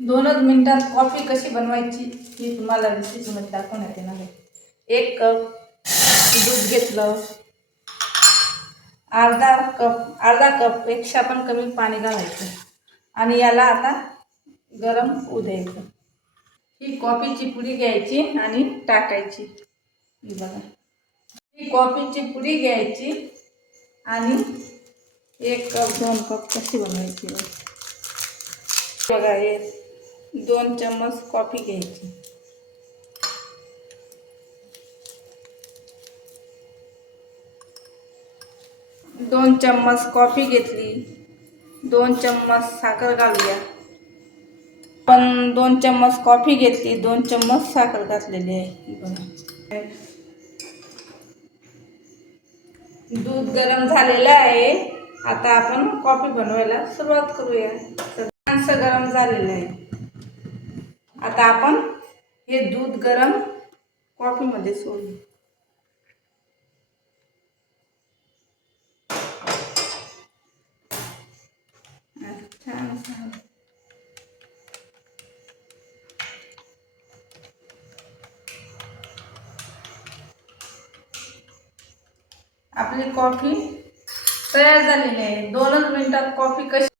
2च मिनिटात कॉफी कशी बनवायची ही तुम्हाला रेसिपीमध्ये दाखवण्यात येणार आहे. 1 कप दूध घेतलं, अर्धा कपपेक्षा पण कमी पाणी घालायचं आणि याला आता गरम होऊ द्यायचं. ही कॉफीची पुडी घ्यायची आणि टाकायची. ही बघा, ही कॉफीची पुडी घ्यायची आणि 1 कप 2 कप कशी बनवायची बघा. हे 2 चम्मच कॉफी घ्यायची. दोन चम्मच कॉफी घेतली, 2 चम्मच साखर घालूया. पण 2 चम्मच कॉफी घेतली, 2 चम्मच साखर घातलेली आहे. बघा, दूध गरम झालेलं आहे. आता आपण कॉफी बनवायला सुरुवात करूया. छानसं गरम झालेलं आहे. आता आपण हे दूध गरम कॉफीमध्ये सोडू. छान. आपली कॉफी तयार झालेली आहे. 2च मिनिटात कॉफी कशी